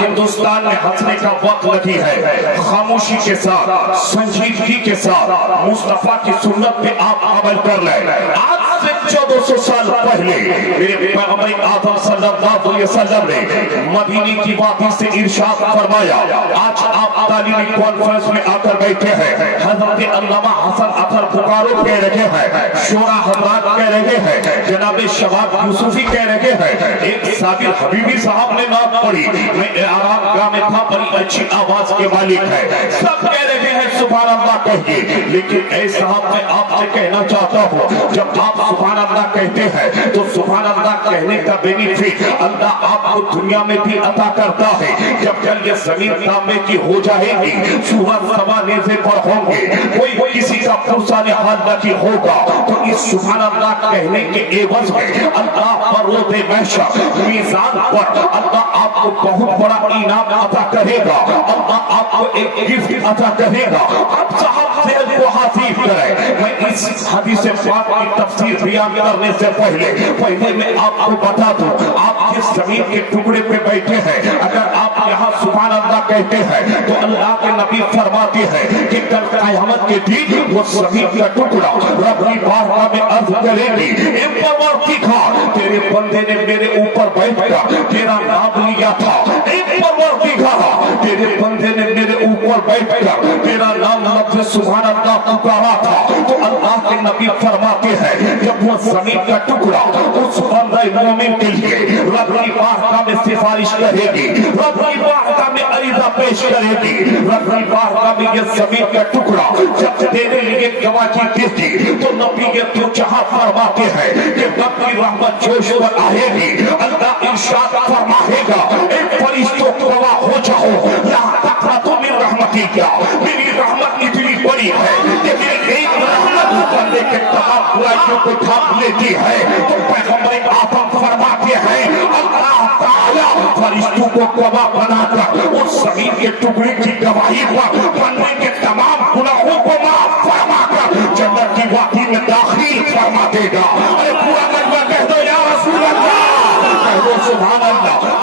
ہندوستان میں ہنسنے کا وقت نہیں ہے، خاموشی کے ساتھ سنجیدگی کے ساتھ مصطفیٰ کی سنت پہ آپ عمل کر لیں۔ آج سے 1400 سال پہلے میرے پیغمبر آدم صلی اللہ علیہ وسلم نے مدینے کی وادی سے ارشاد فرمایا۔ آج آپ تعلیمی کانفرنس میں آ کر بیٹھے ہیں، حضرت علامہ حسن اطہر بخاری کہہ رہے ہیں، شورا حضرات کہہ رہے ہیں، جناب شباب یوسفی کہہ رہے ہیں، ایک صابر حبیبی صاحب نے نام پڑھی، میں آرام گاہ میں تھا، بڑی اچھی آواز کے مالک ہے، سب کہہ رہے ہیں سبحان اللہ کہیے، لیکن اے صاحب میں آپ سے کہنا چاہتا ہوں، جب آپ سبحان اللہ کہتے ہیں تو سبحان اللہ کہنے کا بینیفٹ اللہ آپ کو دنیا میں بھی عطا کرتا ہے۔ جب کل یہ زمین تانبے کی ہو جائے گی، سورج سما نیزے پر ہوں گے، کوئی کسی کا پرسان حال نہیں ہوگا، تو اس سبحان اللہ کہنے کے عوض میں اللہ پر روز محشر میزان پر اللہ آپ کو بہت بڑا انعام عطا کرے گا، اللہ آپ کو ایک گفٹ عطا کرے گا۔ اب صاحب سے کو حاصل کرے، میں اس حدیث پاک کی تفسیر بیان کرنے سے پہلے میں آپ کو بتا دوں، آپ جس زمین کے ٹکڑے پہ بیٹھے ہیں، اگر آپ یہاں سبحان اللہ کہتے ہیں تو اللہ کے نبی فرماتے ہیں کہ کل قیامت کے دن وہ زمین کا ٹکڑا رب کی بارگاہ میں عرض کرے گی، اے پروردگار تیرے بندے نے میرے اوپر بیٹھ کر تیرا نام لیا تھا، اے پروردگار تیرے بندے نے میرے اوپر بیٹھ کر تیرا نام لفظ سبحان اللہ پکارا تھا، تو اللہ کے نبی فرماتے ہیں جب وہ زمین کا ٹکڑا اس بندہ مومن کے لیے رب کی بارگاہ میں سفارش کرے گی، رب کی بارگاہ میں عریضہ پیش کرے گی، رب کی بارگاہ میں یہ زمین کا ٹکڑا جب تیرے لیے گواہی دیتی، تو نبی یہ تو جہاں فرماتے ہیں کہ رب کی رحمت جوش پر آئے گی، اللہ ارشاد فرمائے گا اے فرشتوں گواہ ہو جاؤ، یہاں تک تو من رحمتی کیا، میری رحمت اتنی بڑی ہے کہ میری ایک رحمت بندے کے تمام برائیوں کو ڈھانپ لیتی ہے۔ تو پیغمبر آدم فرماتے ہیں اللہ تعالیٰ فرشتوں کو گواہ بنا کر اس زمین کے ٹکڑے کی گواہی پر بندے کے تمام گناہوں کو معاف فرما کر جنت کی وادی میں داخل فرما دے گا۔ اے پورا کلمہ کہہ دو یا رسول اللہ، کہہ دو سبحان اللہ۔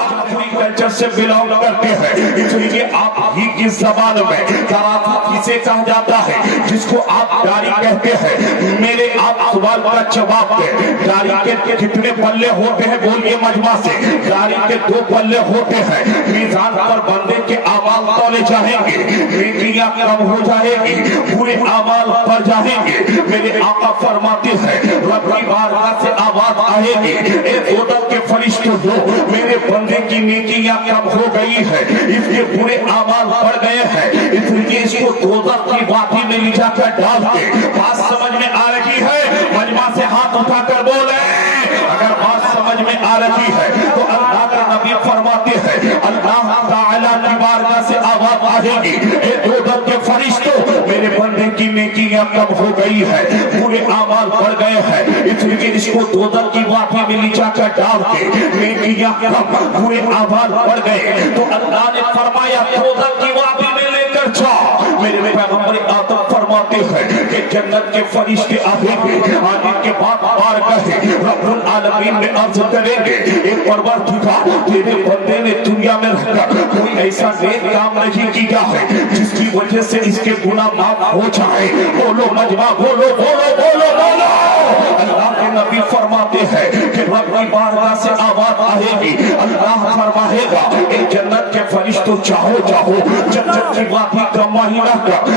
کلچر سے بلانگ کرتے ہیں، اس لیے آپ ہی کی زبان میں کرافہ کسے کہا جاتا ہے، جس کو آپ داڑھی کہتے ہیں۔ میرے آپ سوال کا جواب دیں، داڑھی کے کتنے پلے ہوتے ہیں بولیے مجمع سے؟ داڑھی کے 2 پلے ہوتے ہیں، میزان پر بندے کے اعمال تولے جائیں گے، نیکیاں کم ہو جائیں گی، برے اعمال بڑھ جائیں گے۔ میرے آقا فرماتے ہیں رب کی بارگاہ سے آواز آئے گی، اے دوزخ کے فرشتوں ہو، میرے بندے کی نیکیاں کم ہو گئی ہے، اس کے برے اعمال بڑھ گئے ہیں، اس لیے اس کو دوزخ کی وادی میں لے جا کر ڈال دے۔ بات سمجھ میں آ رہی ہے؟ مجمع سے ہاتھ اٹھا کر بولے اگر بات سمجھ میں آ رہی ہے تو اللہ کا نبی فرماتے ہیں اللہ تعالیٰ کی بارگاہ سے آواز آئے گی، اے دوزخ کے فرشتوں میرے بندے کی نیکیاں کم ہو گئی ہے، برے اعمال بڑھ گئے ہیں، اس لیے اس کو دوزخ کی وادی میں لے جا کر ڈال دے۔ نیکیاں کم برے اعمال بڑھ گئے تو اللہ نے فرمایا دوزخ کی وادی میں لے کر جا۔ میرے پیغمبر آدم فرماتے ہیں کہ جنت کے فرشتے آئیں گے، آنے کے بعد بارگاہ رب العالمین میں عرض کریں گے اے پروردگار تیرے بندے نے دنیا میں رہ کر کوئی ایسا نیک کام نہیں کیا ہے جس کی وجہ سے اس کے گناہ معاف ہو جائے۔ بولو مجمع، بولو بولو بولو بولو۔ اللہ کے نبی فرماتے ہیں کہ رب کی بارگاہ سے آواز آئے گی، اللہ فرمائے گا اے جنت کے فرشتوں چاہو چاہو جنت کی وادی کا مہینہ کر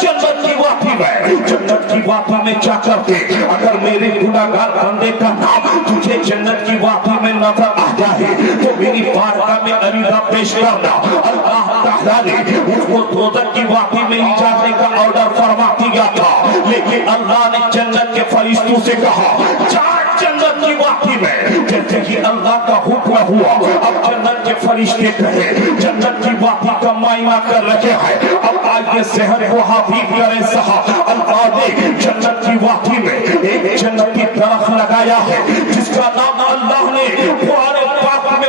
جنت کی وادی میں، جنت کی وادی میں جا کر دے، اگر میرے گناہگار بندے کا نام تجھے جنت کی وادی میں نظر آ جائے تو میری بارگاہ میں عریضہ پیش کرنا۔ اللہ تعالیٰ نے اس کو دوزخ کی وادی میں لے جانے کا آرڈر فرما دیا تھا، لیکن اللہ نے جنت کے فرشتوں سے کہا جا جنت کی وادی میں۔ جیسے ہی اللہ کا حکم ہوا اب جنت کے فرشتے کہے جنت کی وادی کا معائنہ کر رہے ہیں، اب آئیے صحت کو حافظ کرے صاحب۔ اللہ نے جنت کی وادی میں ایک جنتی درخت لگایا ہے جس کا نام اللہ نے قرآن پاک میں